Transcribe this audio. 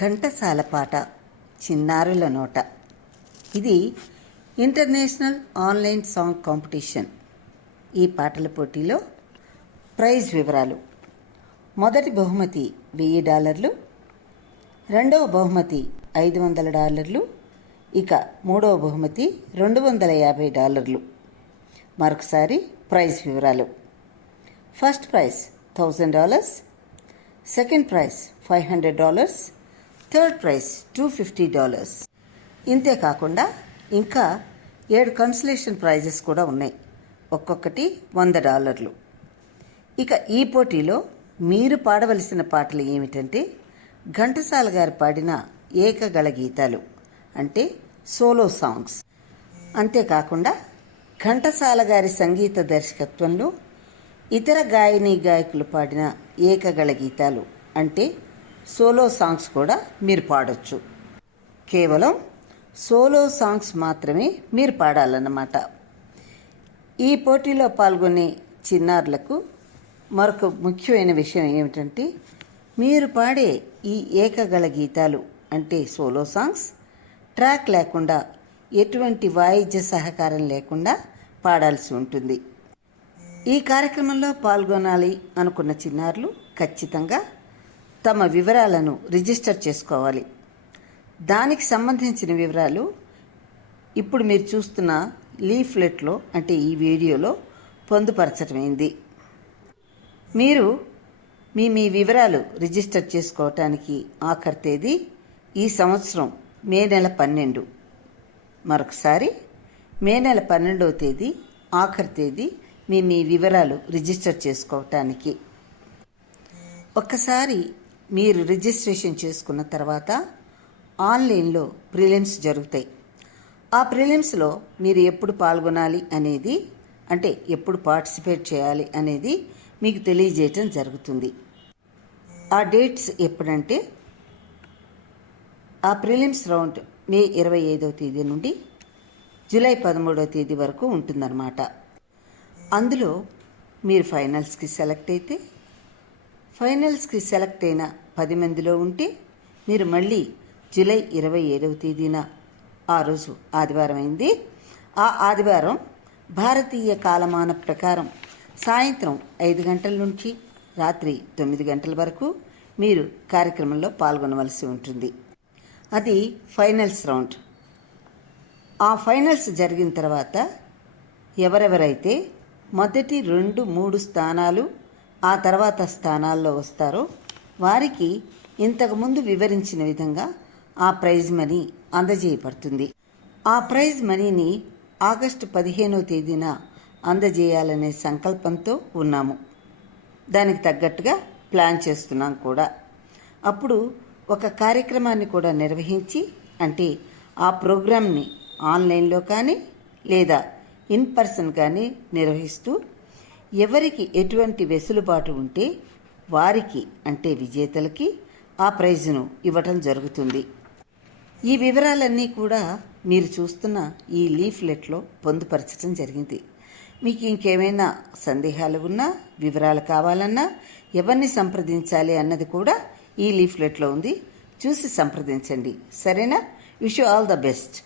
ఘంటసాల పాట చిన్నారుల నోట. ఇది ఇంటర్నేషనల్ ఆన్లైన్ సాంగ్ కాంపిటీషన్. ఈ పాటల పోటీలో ప్రైజ్ వివరాలు: మొదటి బహుమతి $1000, రెండవ బహుమతి $500, ఇక మూడవ బహుమతి $250. మరొకసారి ప్రైజ్ వివరాలు: first prize $1000, second prize $500, third prize $250. ఇంతేకాకుండా ఇంకా 7 కన్సలేషన్ ప్రైజెస్ కూడా ఉన్నాయి, ఒక్కొక్కటి $100. ఇక ఈ పోటీలో మీరు పాడవలసిన పాటలు ఏమిటంటే ఘంటసాల గారు పాడిన ఏకగళ గీతాలు, అంటే సోలో సాంగ్స్. అంతేకాకుండా ఘంటసాల గారి సంగీత దర్శకత్వంలో ఇతర గాయని గాయకులు పాడిన ఏకగళ గీతాలు, అంటే సోలో సాంగ్స్ కూడా మీరు పాడొచ్చు. కేవలం సోలో సాంగ్స్ మాత్రమే మీరు పాడాలన్నమాట. ఈ పోటీలో పాల్గొనే చిన్నారులకు మరొక ముఖ్యమైన విషయం ఏమిటంటే మీరు పాడే ఈ ఏకగళ గీతాలు, అంటే సోలో సాంగ్స్, ట్రాక్ లేకుండా, ఎటువంటి వాయిద్య సహకారం లేకుండా పాడాల్సి ఉంటుంది. ఈ కార్యక్రమంలో పాల్గొనాలి అనుకున్న చిన్నారులు ఖచ్చితంగా తమ వివరాలను రిజిస్టర్ చేసుకోవాలి. దానికి సంబంధించిన వివరాలు ఇప్పుడు మీరు చూస్తున్న లీఫ్లెట్లో, అంటే ఈ వీడియోలో పొందుపరచడమైంది. మీరు మీ వివరాలు రిజిస్టర్ చేసుకోవటానికి ఆఖరి తేదీ ఈ సంవత్సరం మే నెల 12. మరొకసారి మే నెల 12వ తేదీ ఆఖరి తేదీ మీ వివరాలు రిజిస్టర్ చేసుకోవటానికి. ఒక్కసారి మీరు రిజిస్ట్రేషన్ చేసుకున్న తర్వాత ఆన్లైన్లో ప్రిలిమ్స్ జరుగుతాయి. ఆ ప్రిలిమ్స్లో మీరు ఎప్పుడు పాల్గొనాలి అనేది, అంటే ఎప్పుడు పార్టిసిపేట్ చేయాలి అనేది మీకు తెలియజేయటం జరుగుతుంది. ఆ డేట్స్ ఎప్పుడంటే ఆ ప్రిలిమ్స్ రౌండ్ మే 25వ తేదీ నుండి జూలై 13వ తేదీ వరకు ఉంటుందన్నమాట. అందులో మీరు ఫైనల్స్కి సెలెక్ట్ అయితే, ఫైనల్స్కి సెలెక్ట్ అయిన 10 మందిలో ఉంటే మీరు మళ్ళీ జూలై 27వ తేదీన, ఆ రోజు ఆదివారం అయింది, ఆ ఆదివారం భారతీయ కాలమాన ప్రకారం సాయంత్రం 5 గంటల నుంచి రాత్రి 9 గంటల వరకు మీరు కార్యక్రమంలో పాల్గొనవలసి ఉంటుంది. అది ఫైనల్స్ రౌండ్. ఆ ఫైనల్స్ జరిగిన తర్వాత ఎవరెవరైతే మొదటి 2, 3 స్థానాలు, ఆ తర్వాత స్థానాల్లో వస్తారో వారికి ఇంతకుముందు వివరించిన విధంగా ఆ ప్రైజ్ మనీ అందజేయబడుతుంది. ఆ ప్రైజ్ మనీని ఆగస్టు 15వ తేదీన అందజేయాలనే సంకల్పంతో ఉన్నాము. దానికి తగ్గట్టుగా ప్లాన్ చేస్తున్నాం కూడా. అప్పుడు ఒక కార్యక్రమాన్ని కూడా నిర్వహించి, అంటే ఆ ప్రోగ్రామ్ని ఆన్లైన్లో కానీ లేదా ఇన్ పర్సన్ కానీ నిర్వహిస్తూ ఎవరికి ఎటువంటి వెసులుబాటు ఉంటే వారికి, అంటే విజేతలకి ఆ ప్రైజ్ను ఇవ్వటం జరుగుతుంది. ఈ వివరాలన్నీ కూడా మీరు చూస్తున్న ఈ లీఫ్లెట్లో పొందుపరచడం జరిగింది. మీకు ఇంకేమైనా సందేహాలు ఉన్నా, వివరాలు కావాలన్నా, ఎవరిని సంప్రదించాలి అన్నది కూడా ఈ లీఫ్లెట్లో ఉంది. చూసి సంప్రదించండి. సరేనా? Wish you all the best.